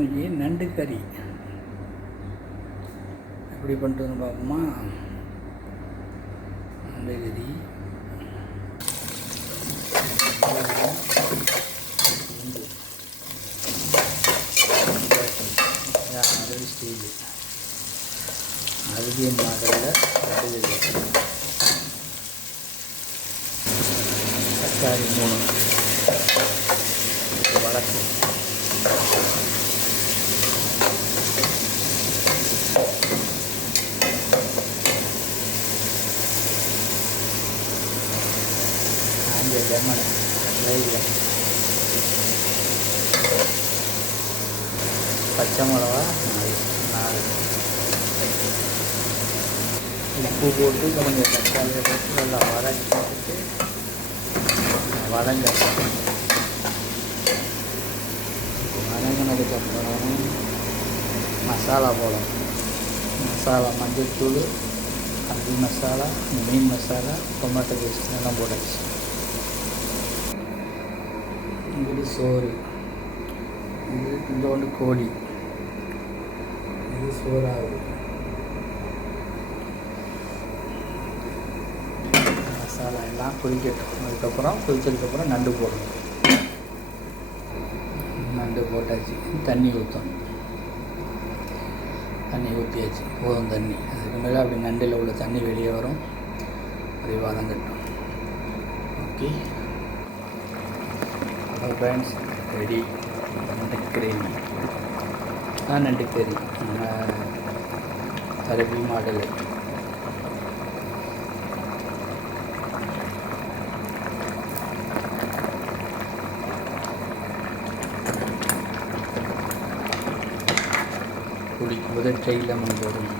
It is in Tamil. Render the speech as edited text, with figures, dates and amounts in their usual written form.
இன்றைக்கி நண்டு கறி எப்படி பண்ணுறதுன்னு பார்ப்போமா. நண்டு கறி முதல் ஸ்டேஜ் அரபியன் மாடலில் நண்டு கறி. தக்காளி 3 வளர்த்து லெமன் பச்சை மிளகா 4 உப்பு போட்டு கொஞ்சம் தக்காளியை போட்டு நல்லா வதக்கிட்டு வதங்கினதுக்கப்புறம் மசாலா போடணும். மசாலா மஞ்சள்தூள், அரிசி மசாலா, மீன் மசாலா, டொமேட்டோ பேஸ்ட் எல்லாம் போட்டாச்சு. இது சோறு, இது கொஞ்சோண்டு கோழி, இது சோறாகுது. மசாலா எல்லாம் கொதிக்கட்டும். அதுக்கப்புறம் கொதிச்சதுக்கப்புறம் நண்டு போடணும். நண்டு போட்டாச்சு. தண்ணி ஊற்றணும். தண்ணி ஊற்றியாச்சு, போதும் தண்ணி. அதுக்கு மேலே அப்படி நண்டில் உள்ள தண்ணி வெளியே வரும். அது வதங்கட்டும். ஓகே ஹலோ ஃப்ரெண்ட்ஸ், ரெடி நண்டு கிரேவி. நண்டு கறி அரபி மாடல். குடிக்கும் போது ட்ரெயில லெமன் போடணும்.